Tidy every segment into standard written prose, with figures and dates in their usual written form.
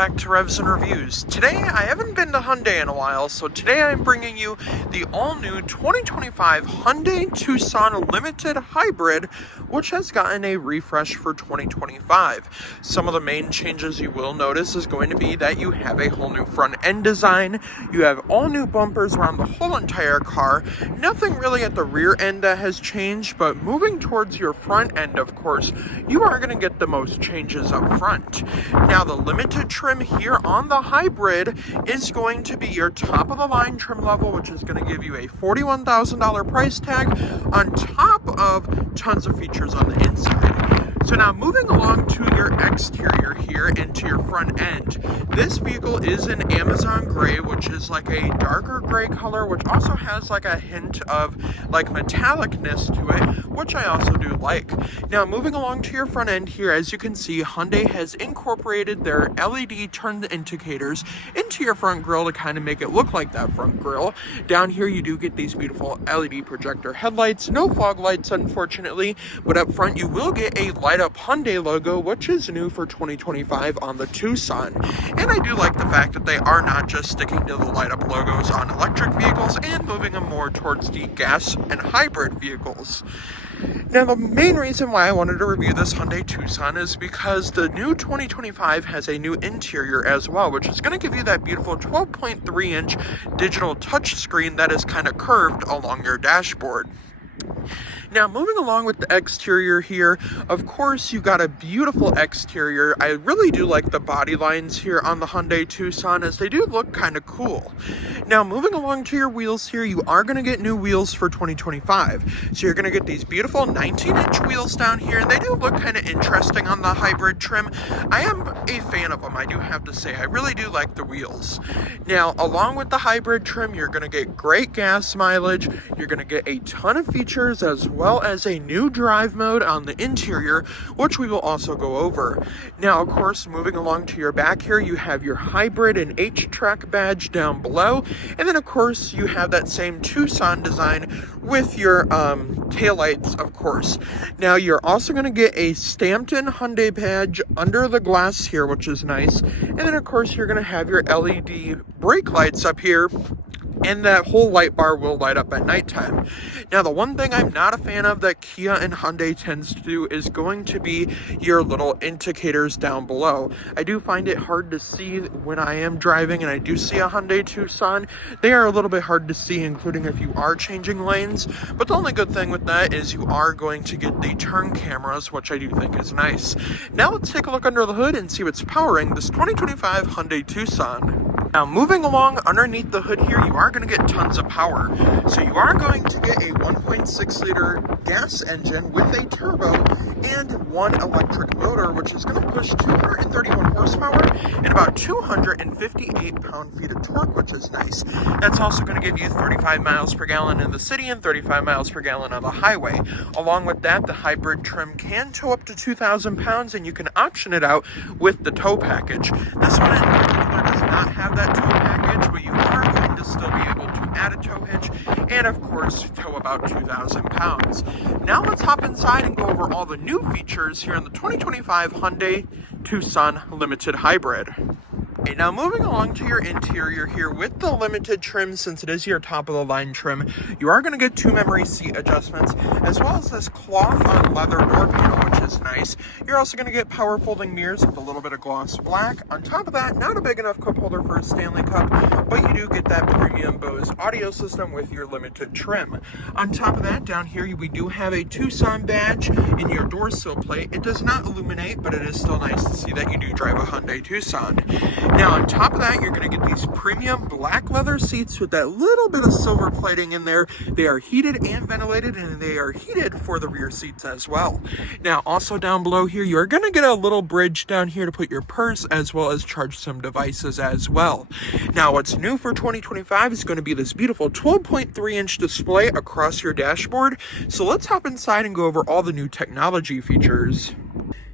back to Revs and Reviews. Today, I haven't been to Hyundai in a while, so today I'm bringing you the all-new 2025 Hyundai Tucson Limited Hybrid, which has gotten a refresh for 2025. Some of the main changes you will notice is going to be that you have a whole new front end design, you have all new bumpers around the whole entire car, nothing really at the rear end that has changed, but moving towards your front end, of course, you are going to get the most changes up front. Now, the limited trim here on the hybrid is going to be your top of the line trim level, which is going to give you a $41,000 price tag on top of tons of features on the inside. So now moving along to your exterior here and to your front end, this vehicle is an Amazon gray, which is like a darker gray color, which also has like a hint of like metallicness to it, which I also do like. Now moving along to your front end here, as you can see, Hyundai has incorporated their LED turn indicators into your front grille to kind of make it look like that front grille. Down here you do get these beautiful LED projector headlights, no fog lights unfortunately, but up front you will get a light up Hyundai logo, which is new for 2025 on the Tucson. And I do like the fact that they are not just sticking to the light up logos on electric vehicles and moving them more towards the gas and hybrid vehicles. Now, the main reason why I wanted to review this Hyundai Tucson is because the new 2025 has a new interior as well, which is going to give you that beautiful 12.3-inch digital touchscreen that is kind of curved along your dashboard. Now, moving along with the exterior here, of course, you got a beautiful exterior. I really do like the body lines here on the Hyundai Tucson, as they do look kind of cool. Now, moving along to your wheels here, you are going to get new wheels for 2025. So you're going to get these beautiful 19-inch wheels down here, and they do look kind of interesting on the hybrid trim. I am a fan of them, I do have to say. I really do like the wheels. Now, along with the hybrid trim, you're going to get great gas mileage. You're going to get a ton of features as well as a new drive mode on the interior, which we will also go over. Now, of course, moving along to your back here, you have your hybrid and H-Track badge down below, and then of course you have that same Tucson design with your taillights, of course. Now, you're also going to get a stamped in Hyundai badge under the glass here, which is nice, and then of course you're going to have your LED brake lights up here, and that whole light bar will light up at nighttime. Now, the one thing I'm not a fan of that Kia and Hyundai tends to do is going to be your little indicators down below. I do find it hard to see when I am driving and I do see a Hyundai Tucson. They are a little bit hard to see, including if you are changing lanes, but the only good thing with that is you are going to get the turn cameras, which I do think is nice. Now let's take a look under the hood and see what's powering this 2025 Hyundai Tucson. Now, moving along underneath the hood here, you are going to get tons of power. So you are going to get a 1.6 liter gas engine with a turbo and one electric motor, which is going to push 231 horsepower and about 258 pound-feet of torque, which is nice. That's also going to give you 35 miles per gallon in the city and 35 miles per gallon on the highway. Along with that, the hybrid trim can tow up to 2,000 pounds, and you can option it out with the tow package. This one in particular does not have that tow package, but you are going to still be able to add a tow hitch and of course tow about 2,000 pounds. Now let's hop inside and go over all the new features here on the 2025 Hyundai Tucson Limited Hybrid. Okay, now moving along to your interior here with the limited trim, since it is your top of the line trim, you are going to get 2 memory seat adjustments as well as this cloth on leather door panel, which is nice. You're also going to get power folding mirrors with a little bit of gloss black. On top of that, not a big enough cup holder for a Stanley Cup, but you do get that premium Bose audio system with your limited trim. On top of that, down here we do have a Tucson badge in your door sill plate. It does not illuminate, but it is still nice to see that you do drive a Hyundai Tucson. Now, on top of that, you're going to get these premium black leather seats with that little bit of silver plating in there. They are heated and ventilated, and they are heated for the rear seats as well. Now, also down below here, you're going to get a little bridge down here to put your purse as well as charge some devices as well. Now, what's new for 2025 is going to be this beautiful 12.3-inch display across your dashboard. So let's hop inside and go over all the new technology features.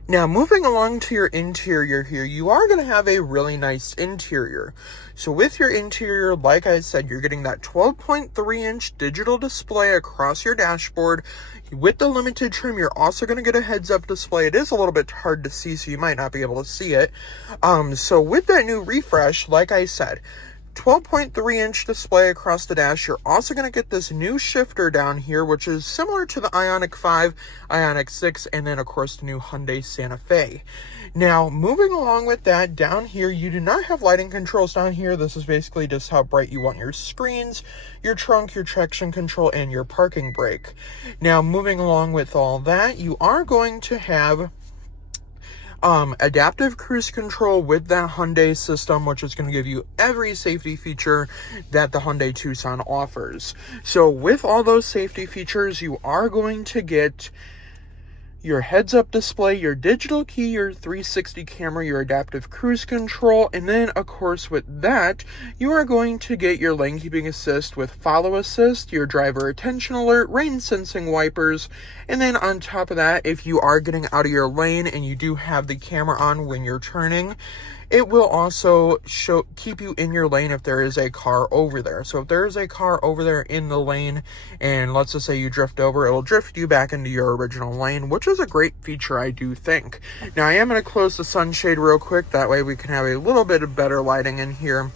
Now, moving along to your interior here, you are going to have a really nice interior. So with your interior, like I said, you're getting that 12.3-inch digital display across your dashboard. With the limited trim, you're also going to get a heads-up display. It is a little bit hard to see, so you might not be able to see it. So with that new refresh, like I said, 12.3-inch display across the dash. You're also going to get this new shifter down here, which is similar to the Ioniq 5, Ioniq 6, and then, of course, the new Hyundai Santa Fe. Now, moving along with that, down here, you do not have lighting controls down here. This is basically just how bright you want your screens, your trunk, your traction control, and your parking brake. Now, moving along with all that, you are going to have adaptive cruise control with that Hyundai system, which is going to give you every safety feature that the Hyundai Tucson offers. So with all those safety features, you are going to get your heads-up display, your digital key, your 360 camera, your adaptive cruise control, and then, of course, with that, you are going to get your lane keeping assist with follow assist, your driver attention alert, rain sensing wipers, and then on top of that, if you are getting out of your lane and you do have the camera on when you're turning, it will also keep you in your lane if there is a car over there. So if there is a car over there in the lane, and let's just say you drift over, it'll drift you back into your original lane, which is a great feature, I do think. Now, I am going to close the sunshade real quick. That way we can have a little bit of better lighting in here.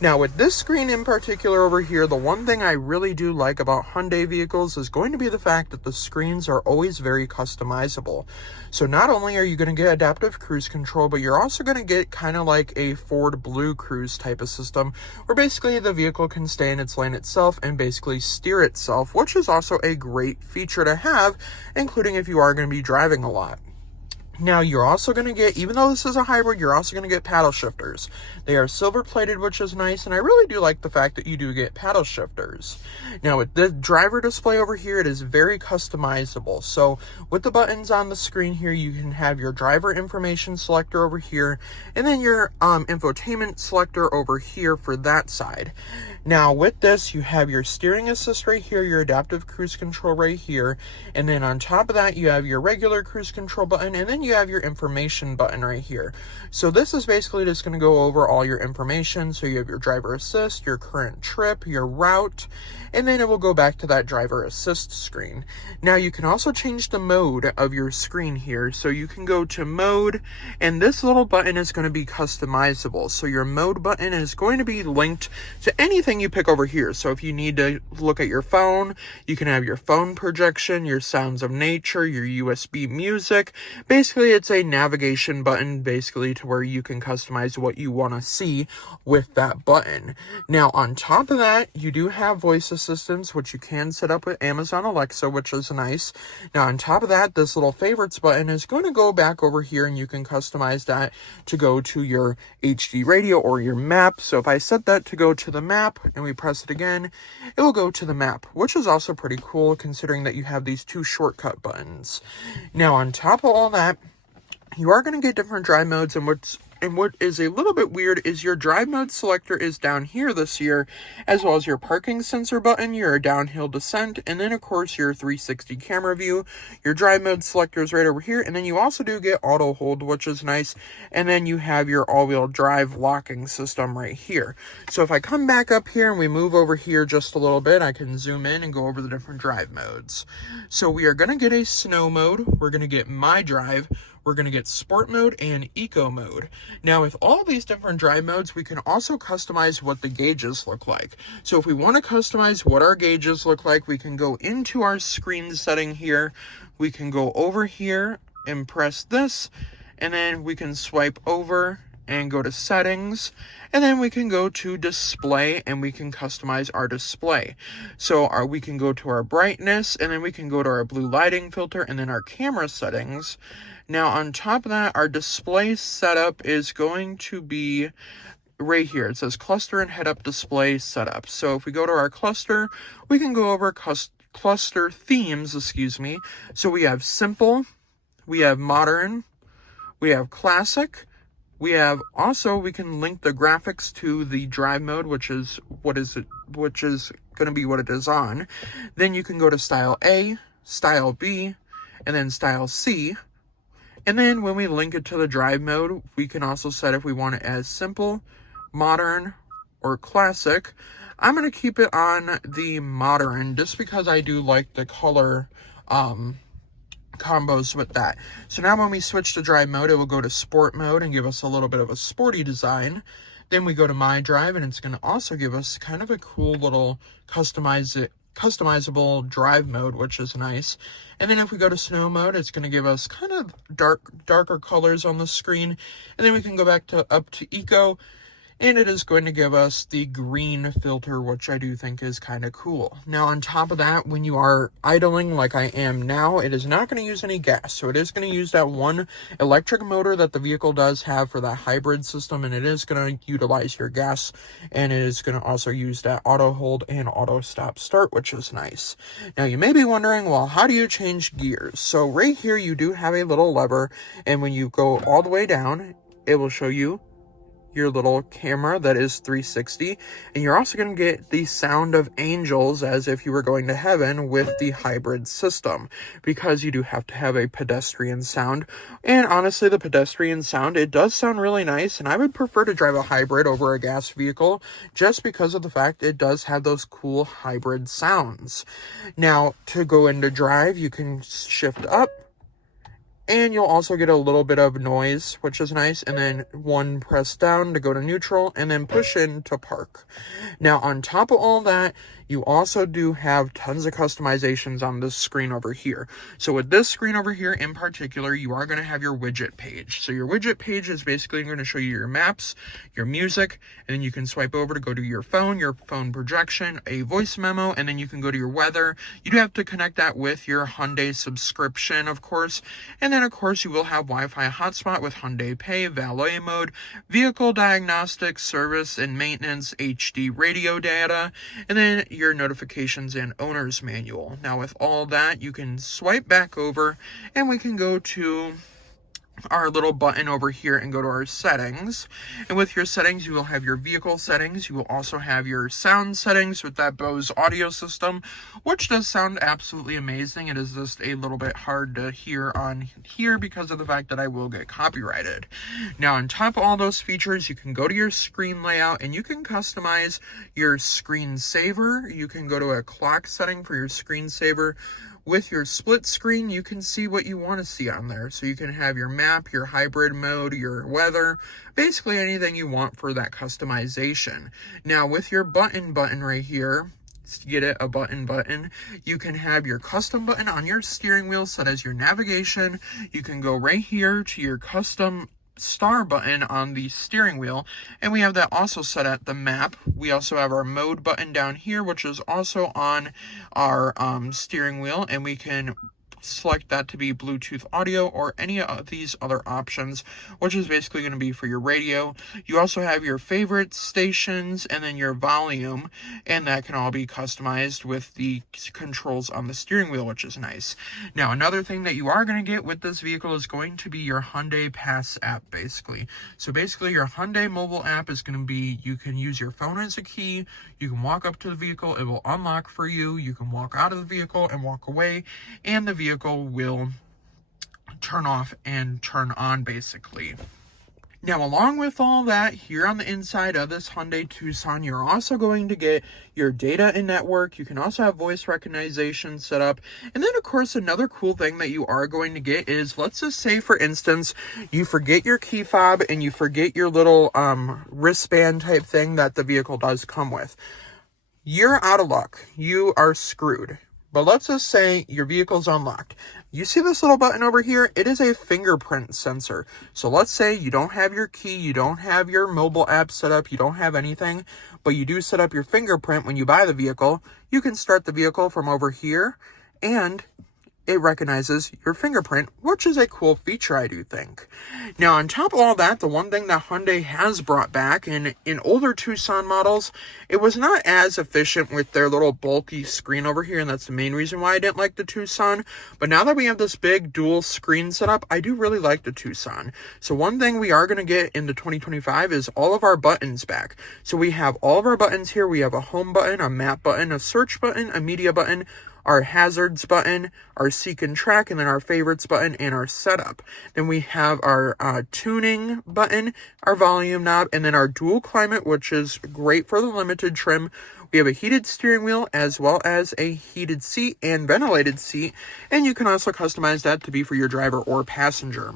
Now, with this screen in particular over here, the one thing I really do like about Hyundai vehicles is going to be the fact that the screens are always very customizable. So not only are you going to get adaptive cruise control, but you're also going to get kind of like a Ford Blue Cruise type of system, where basically the vehicle can stay in its lane itself and basically steer itself, which is also a great feature to have, including if you are going to be driving a lot. Now, you're also going to get, even though this is a hybrid, you're also going to get paddle shifters. They are silver plated, which is nice, and I really do like the fact that you do get paddle shifters. Now, with the driver display over here, it is very customizable. So, with the buttons on the screen here, you can have your driver information selector over here, and then your infotainment selector over here for that side. Now, with this, you have your steering assist right here, your adaptive cruise control right here, and then on top of that, you have your regular cruise control button, and then you have your information button right here. So this is basically just going to go over all your information. So you have your driver assist, your current trip, your route, and then it will go back to that driver assist screen. Now, you can also change the mode of your screen here. So you can go to mode, and this little button is going to be customizable. So your mode button is going to be linked to anything you pick over here. So if you need to look at your phone, you can have your phone projection, your sounds of nature, your USB music. Basically, it's a navigation button, basically to where you can customize what you want to see with that button. Now, on top of that, you do have voice assistants, which you can set up with Amazon Alexa, which is nice. Now, on top of that, this little favorites button is going to go back over here, and you can customize that to go to your HD radio or your map. So if I set that to go to the map and we press it again, it will go to the map, which is also pretty cool considering that you have these two shortcut buttons. Now, on top of all that, you are going to get different drive modes, and what is a little bit weird is your drive mode selector is down here this year, as well as your parking sensor button, your downhill descent, and then of course your 360 camera view. Your drive mode selector is right over here, and then you also do get auto hold, which is nice, and then you have your all-wheel drive locking system right here. So if I come back up here and we move over here just a little bit, I can zoom in and go over the different drive modes. So we are going to get a snow mode, we're going to get my drive, we're going to get sport mode and eco mode. Now, with all these different drive modes, we can also customize what the gauges look like. So if we want to customize what our gauges look like, we can go into our screen setting here. We can go over here and press this, and then we can swipe over and go to settings, and then we can go to display and we can customize our display. So we can go to our brightness, and then we can go to our blue lighting filter, and then our camera settings. Now, on top of that, our display setup is going to be right here. It says cluster and head-up display setup. So if we go to our cluster, we can go over cluster themes, So we have simple, we have modern, we have classic, we can link the graphics to the drive mode, which is going to be what it is on. Then you can go to style A, style B, and then style C. And then when we link it to the drive mode, we can also set if we want it as simple, modern, or classic. I'm going to keep it on the modern just because I do like the color combos with that. So now when we switch to drive mode, it will go to sport mode and give us a little bit of a sporty design. Then we go to my drive, and it's going to also give us kind of a cool little customizable drive mode, which is nice. And then if we go to snow mode, it's going to give us kind of darker colors on the screen. And then we can go back to up to eco, and it is going to give us the green filter, which I do think is kind of cool. Now, on top of that, when you are idling like I am now, it is not going to use any gas. So it is going to use that one electric motor that the vehicle does have for that hybrid system, and it is going to utilize your gas, and it is going to also use that auto hold and auto stop start, which is nice. Now, you may be wondering, well, how do you change gears? So right here, you do have a little lever, and when you go all the way down, it will show you your little camera that is 360, and you're also going to get the sound of angels as if you were going to heaven with the hybrid system, because you do have to have a pedestrian sound. And honestly, the pedestrian sound, it does sound really nice, and I would prefer to drive a hybrid over a gas vehicle just because of the fact it does have those cool hybrid sounds. Now, to go into drive, you can shift up, and you'll also get a little bit of noise, which is nice. And then one press down to go to neutral, and then push in to park. Now, on top of all that, you also do have tons of customizations on this screen over here. So with this screen over here in particular, you are going to have your widget page. So your widget page is basically going to show you your maps, your music, and then you can swipe over to go to your phone projection, a voice memo, and then you can go to your weather. You do have to connect that with your Hyundai subscription, of course. And then, of course, you will have Wi-Fi hotspot with Hyundai Pay, valet mode, vehicle diagnostics, service and maintenance, HD radio data, and then your notifications and owner's manual. Now, with all that, you can swipe back over, and we can go to our little button over here and go to our settings. And with your settings, you will have your vehicle settings. You will also have your sound settings with that Bose audio system, which does sound absolutely amazing. It is just a little bit hard to hear on here because of the fact that I will get copyrighted. Now, on top of all those features, you can go to your screen layout and you can customize your screensaver. You can go to a clock setting for your screensaver. With your split screen, you can see what you want to see on there. So you can have your map, your hybrid mode, your weather, basically anything you want for that customization. Now, with your button right here, to get it, a button, you can have your custom button on your steering wheel set as your navigation. You can go right here to your custom star button on the steering wheel, and we have that also set at the map. We also have our mode button down here, which is also on our steering wheel, and we can select that to be Bluetooth audio or any of these other options, which is basically going to be for your radio. You also have your favorite stations and then your volume, and that can all be customized with the controls on the steering wheel, which is nice. Now, another thing that you are going to get with this vehicle is going to be your Hyundai Pass app, basically. So basically, your Hyundai mobile app is going to be, you can use your phone as a key, you can walk up to the vehicle, it will unlock for you, you can walk out of the vehicle and walk away, and the vehicle will turn off and turn on, basically. Now, along with all that, here on the inside of this Hyundai Tucson, you're also going to get your data and network. You can also have voice recognition set up. And then, of course, another cool thing that you are going to get is, let's just say, for instance, you forget your key fob and you forget your little wristband type thing that the vehicle does come with. You're out of luck. You are screwed. But let's just say your vehicle's unlocked. You see this little button over here? It is a fingerprint sensor. So let's say you don't have your key, you don't have your mobile app set up, you don't have anything, but you do set up your fingerprint when you buy the vehicle. You can start the vehicle from over here, and it recognizes your fingerprint, which is a cool feature, I do think. Now, on top of all that, the one thing that Hyundai has brought back, and in older Tucson models, it was not as efficient with their little bulky screen over here, and that's the main reason why I didn't like the Tucson. But now that we have this big dual screen setup, I do really like the Tucson. So one thing we are going to get into 2025 is all of our buttons back. So we have all of our buttons here. We have a home button, a map button, a search button, a media button, our hazards button, our seek and track, and then our favorites button, and our setup. Then we have our tuning button, our volume knob, and then our dual climate, which is great for the limited trim. We have a heated steering wheel as well as a heated seat and ventilated seat, and you can also customize that to be for your driver or passenger.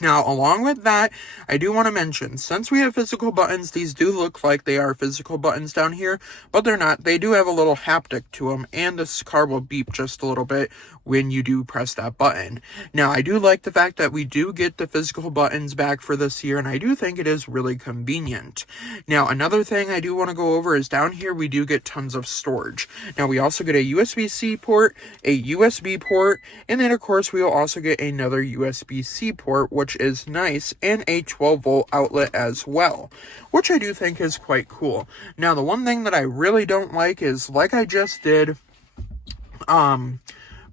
Now, along with that, I do want to mention, since we have physical buttons, these do look like they are physical buttons down here, but they're not. They do have a little haptic to them, and this car will beep just a little bit when you do press that button. Now, I do like the fact that we do get the physical buttons back for this year, and I do think it is really convenient. Now, another thing I do want to go over is down here, we do get tons of storage. Now, we also get a USB-C port, a USB port, and then, of course, we will also get another USB-C port, which is nice, and a 12-volt outlet as well, which I do think is quite cool. Now, the one thing that I really don't like is, like I just did,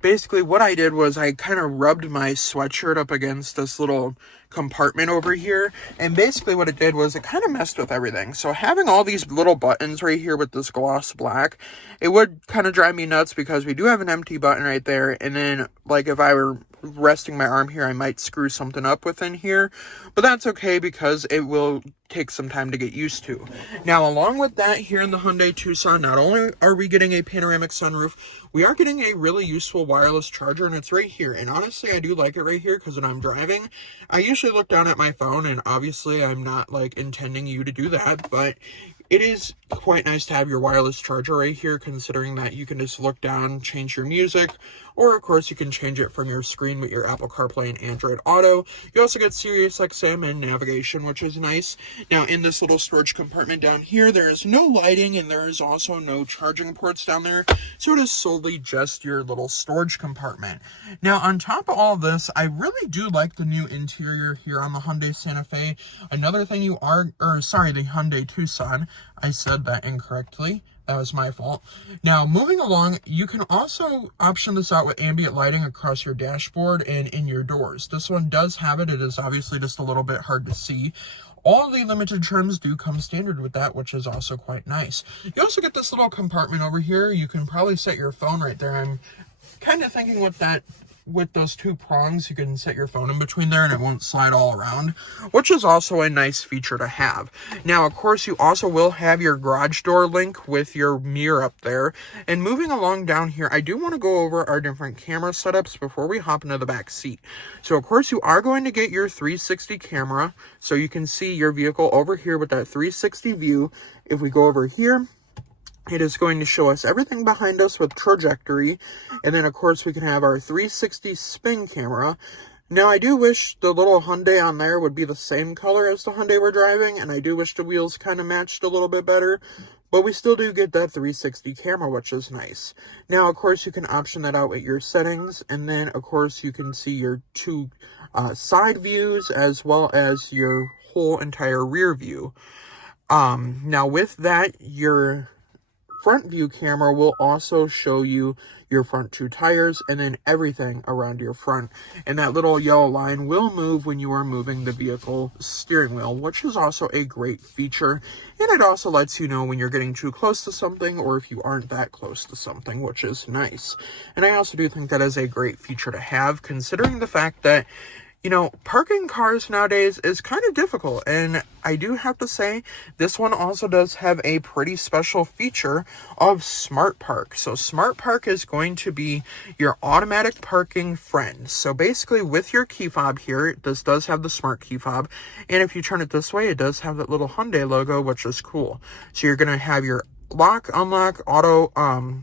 basically what I did was I kind of rubbed my sweatshirt up against this little compartment over here, and basically what it did was it kind of messed with everything. So having all these little buttons right here with this gloss black, it would kind of drive me nuts because we do have an empty button right there, and then like if I were resting my arm here, I might screw something up within here, but that's okay because it will take some time to get used to. Now, along with that, here in the Hyundai Tucson, not only are we getting a panoramic sunroof, we are getting a really useful wireless charger, and it's right here. And honestly, I do like it right here because when I'm driving, I usually look down at my phone, and obviously I'm not like intending you to do that, but it is quite nice to have your wireless charger right here, considering that you can just look down, change your music, or of course you can change it from your screen with your Apple CarPlay and Android Auto. You also get Sirius XM and navigation, which is nice. Now, in this little storage compartment down here, there is no lighting and there is also no charging ports down there, so it is solely just your little storage compartment. Now, on top of all of this, I really do like the new interior here on the Hyundai Santa Fe. Another thing the Hyundai Tucson. I said that incorrectly. That was my fault. Now, moving along, you can also option this out with ambient lighting across your dashboard and in your doors. This one does have it. It is obviously just a little bit hard to see. All the limited trims do come standard with that, which is also quite nice. You also get this little compartment over here. You can probably set your phone right there. I'm kind of thinking with those two prongs, you can set your phone in between there and it won't slide all around, which is also a nice feature to have. Now, of course, you also will have your garage door link with your mirror up there. And moving along down here, I do want to go over our different camera setups before we hop into the back seat. So, of course, you are going to get your 360 camera, so you can see your vehicle over here with that 360 view. If we go over here, it is going to show us everything behind us with trajectory. And then, of course, we can have our 360 spin camera. Now, I do wish the little Hyundai on there would be the same color as the Hyundai we're driving. And I do wish the wheels kind of matched a little bit better. But we still do get that 360 camera, which is nice. Now, of course, you can option that out with your settings. And then, of course, you can see your two side views as well as your whole entire rear view. Now, with that, your front view camera will also show you your front two tires and then everything around your front. And that little yellow line will move when you are moving the vehicle steering wheel, which is also a great feature. And it also lets you know when you're getting too close to something or if you aren't that close to something, which is nice. And I also do think that is a great feature to have, considering the fact that, you know, parking cars nowadays is kind of difficult, and I do have to say, this one also does have a pretty special feature of Smart Park. So Smart Park is going to be your automatic parking friend. So basically, with your key fob here, this does have the smart key fob, and if you turn it this way, it does have that little Hyundai logo, which is cool. So you're going to have your lock, unlock, auto,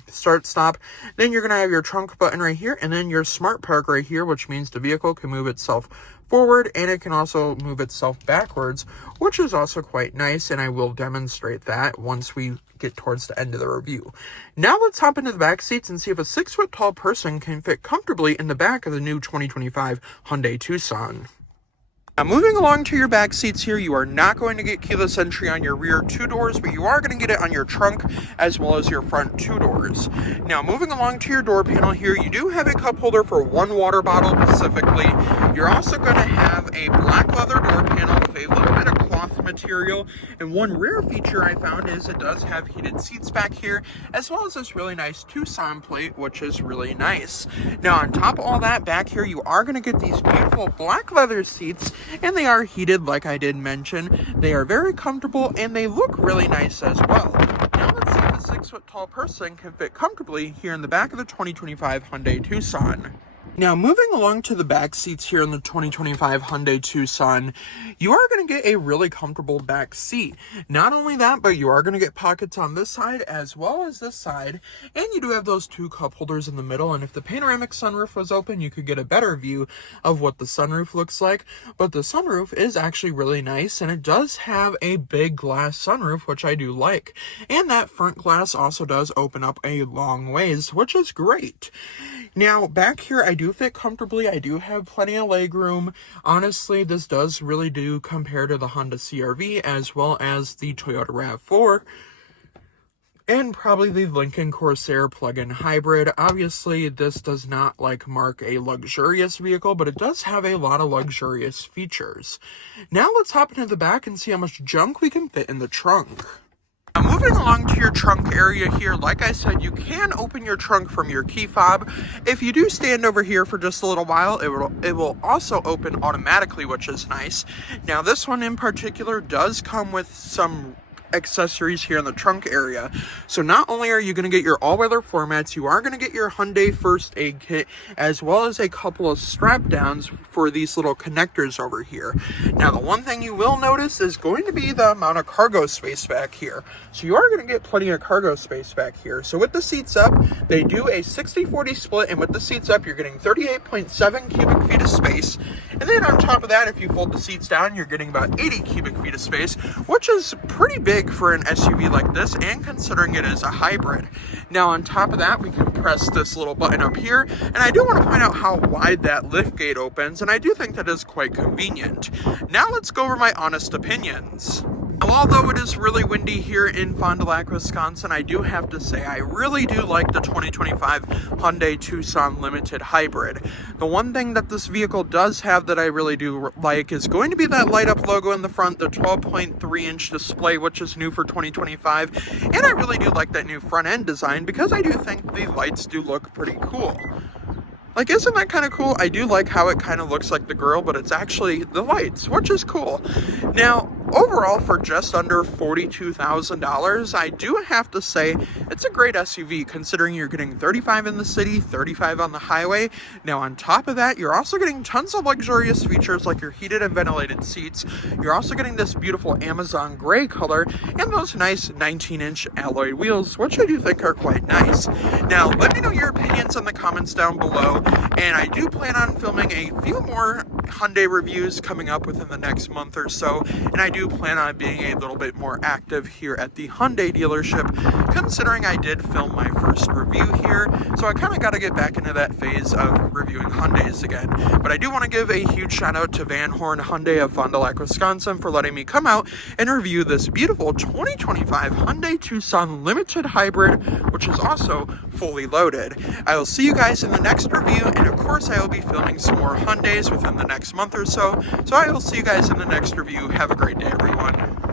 start, stop. Then you're going to have your trunk button right here, and then your Smart Park right here, which means the vehicle can move itself forward, and it can also move itself backwards, which is also quite nice, and I will demonstrate that once we get towards the end of the review. Now let's hop into the back seats and see if a 6-foot tall person can fit comfortably in the back of the new 2025 Hyundai Tucson. Now, moving along to your back seats here, you are not going to get keyless entry on your rear two doors, but you are going to get it on your trunk as well as your front two doors. Now, moving along to your door panel here, you do have a cup holder for one water bottle specifically. You're also going to have a black leather door panel with a little bit of cloth material material. And one rare feature I found is it does have heated seats back here, as well as this really nice Tucson plate, which is really nice. Now on top of all that, back here you are going to get these beautiful black leather seats, and they are heated like I did mention. They are very comfortable and they look really nice as well. Now let's see if a 6 foot tall person can fit comfortably here in the back of the 2025 Hyundai Tucson. Now, moving along to the back seats here in the 2025 Hyundai Tucson, you are going to get a really comfortable back seat. Not only that, but you are going to get pockets on this side as well as this side, and you do have those 2 cup holders in the middle, and if the panoramic sunroof was open, you could get a better view of what the sunroof looks like. But the sunroof is actually really nice, and it does have a big glass sunroof, which I do like. And that front glass also does open up a long ways, which is great. Now, back here, I do fit comfortably. I do have plenty of leg room. Honestly, this does really do compare to the Honda CR-V as well as the Toyota RAV4 and probably the Lincoln Corsair plug-in hybrid. Obviously, this does not mark a luxurious vehicle, but it does have a lot of luxurious features. Now let's hop into the back and see how much junk we can fit in the trunk. Now, moving along to your trunk area here, like I said, you can open your trunk from your key fob. If you do stand over here for just a little while, it will also open automatically, which is nice. Now, this one in particular does come with some accessories here in the trunk area. So not only are you going to get your all-weather floor mats, you are going to get your Hyundai first aid kit, as well as a couple of strap downs for these little connectors over here. Now the one thing you will notice is going to be the amount of cargo space back here. So you are going to get plenty of cargo space back here. So with the seats up, they do a 60-40 split, and with the seats up, you're getting 38.7 cubic feet of space. And then on top of that, if you fold the seats down, you're getting about 80 cubic feet of space, which is pretty big for an SUV like this, and considering it is a hybrid. Now on top of that, we can press this little button up here, and I do want to point out how wide that lift gate opens, and I do think that is quite convenient. Now let's go over my honest opinions. Although it is really windy here in Fond du Lac, Wisconsin, I do have to say I really do like the 2025 Hyundai Tucson Limited Hybrid. The one thing that this vehicle does have that I really do like is going to be that light up logo in the front, the 12.3-inch display, which is new for 2025, and I really do like that new front end design because I do think the lights do look pretty cool. Isn't that kind of cool? I do like how it kind of looks like the grill, but it's actually the lights, which is cool. Now, overall, for just under $42,000, I do have to say it's a great SUV, considering you're getting 35 in the city, 35 on the highway. Now, on top of that, you're also getting tons of luxurious features like your heated and ventilated seats. You're also getting this beautiful Amazon gray color and those nice 19-inch alloy wheels, which I do think are quite nice. Now, let me know your opinions in the comments down below. And I do plan on filming a few more Hyundai reviews coming up within the next month or so, and I do plan on being a little bit more active here at the Hyundai dealership, considering I did film my first review here, so I kind of got to get back into that phase of reviewing Hyundais again. But I do want to give a huge shout out to Van Horn Hyundai of Fond du Lac, Wisconsin for letting me come out and review this beautiful 2025 Hyundai Tucson Limited Hybrid, which is also fully loaded. I will see you guys in the next review, and of course I will be filming some more Hyundais within the next month or so. So I will see you guys in the next review. Have a great day, everyone.